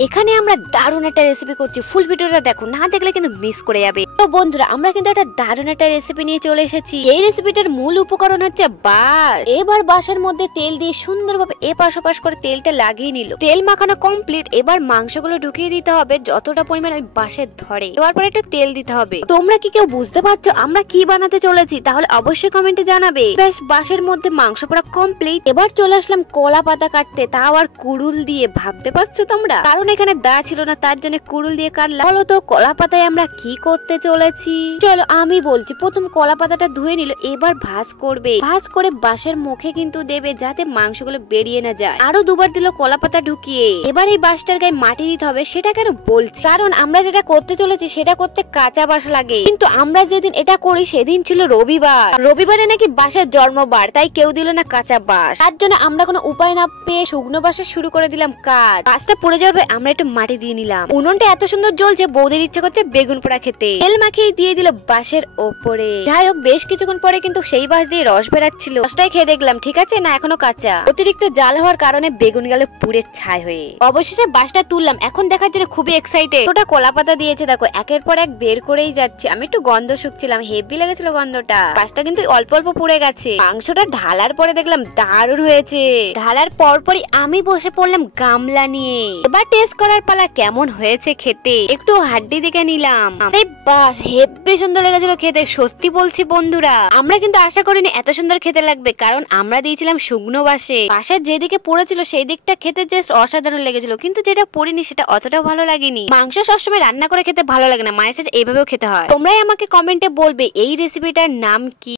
এখানে আমরা দারুণ একটা রেসিপি করছি, ফুল ভিডিওটা দেখো, না দেখলে কিন্তু মিস করে যাবে। তো বন্ধুরা, আমরা কিন্তু একটা দারুণ একটা রেসিপি নিয়ে চলে এসেছি। এই রেসিপিটার মূল উপকরণ হচ্ছে বাঁশ। এবার বাঁশের মধ্যে তেল দিয়ে সুন্দরভাবে এপাশ ওপাশ করে তেলটা লাগিয়ে নিল। তেল মাখানো কমপ্লিট। এবার মাংসগুলো ঢুকিয়ে দিতে হবে যতটা পরিমাণ ওই বাঁশের ধরে। এবার পরে একটু তেল দিতে হবে। তোমরা কি কেউ বুঝতে পারছো আমরা কি বানাতে চলেছি? তাহলে অবশ্যই কমেন্টে জানাবে। বেশ, বাঁশের মধ্যে মাংস পোড়া কমপ্লিট। এবার চলে আসলাম কলা পাতা কাটতে, তাও আর কুড়ুল দিয়ে। ভাবতে পারছো তোমরা? কারণ এখানে দা ছিল না, তার জন্য কুড়ুল দিয়ে কাটলাম। বলো তো কলা পাতায় আমরা কি করতে চলেছি? চলো আমি বলছি। প্রথম কলা পাতাটা ধুয়ে নিল, এবার ভাঁজ করবে। ভাঁজ করে বাঁশের মুখে কিন্তু দেবে যাতে মাংসগুলো বেরিয়ে না যায়। আরো দুবার দিল কলা পাতা ঢুকিয়ে। এবার এই বাঁশটার গায়ে মাটি দিতে হবে। সেটা কেন বলছি? কারণ আমরা যেটা করতে চলেছি সেটা করতে কাঁচা বাঁশ লাগে, কিন্তু আমরা যেদিন এটা করি সেদিন ছিল রবিবার। রবিবারে নাকি বাঁশের জন্মবার, তাই কেউ দিল না কাঁচা বাঁশ। তার জন্য আমরা কোনো উপায় না পেয়ে শুকনো বাঁশে শুরু করে দিলাম কাজ। বাঁশটা পড়ে যাবে, আমরা একটু মাটি দিয়ে নিলাম। উনুনটা এত সুন্দর জ্বলছে, বৌদির ইচ্ছা করছে বেগুন পোড়া খেতে। তেল মাখিয়ে দিয়ে দিল বাঁশের ওপরে। যাই হোক, বেশ কিছুক্ষণ পরে কিন্তু সেই বাঁশ দিয়ে রস বেরাচ্ছিল। রসটাই খেয়ে দেখলাম ঠিক আছে না এখনো কাঁচা। অতিরিক্ত জাল হওয়ার কারণে বেগুন গেল পুড়ে ছাই হয়ে। অবশেষে বাঁশটা তুললাম। এখন দেখার জন্য খুবই এক্সাইটেড। ওটা কলা পাতা দিয়েছে দেখো, একের পর এক বের করেই যাচ্ছে। আমি একটু গন্ধ শুকছিলাম, হেভি লেগেছিল গন্ধটা। বাঁশটা কিন্তু অল্প অল্প পুড়ে গেছে। মাংসটা ঢালার পরে দেখলাম দারুণ হয়েছে। ঢালার পরপরই আমি বসে পড়লাম গামলা নিয়ে। এবার টেস্ট করার পালা। কেমন হয়েছে খেতে একটু হাড্ডি দেখে নিলাম। আরে বাস, হেব্বি সুন্দর লেগেছিল খেতে। সত্যি বলছি বন্ধুরা, আমরা কিন্তু আশা করিনি এত সুন্দর খেতে লাগবে, কারণ আমরা দিয়েছিলাম শুকনো বাঁশে। বাঁশের যেদিকে পড়েছিল সেই দিকটা খেতে জাস্ট অসাধারণ লেগেছিল, কিন্তু যেটা পড়িনি সেটা অতটাও ভালো লাগেনি। মাংস সবসময় রান্না করে খেতে ভালো লাগে না, মায়ের সাথে এইভাবেও খেতে হয়। তোমরাই আমাকে কমেন্টে বলবে এই রেসিপিটার নাম কি।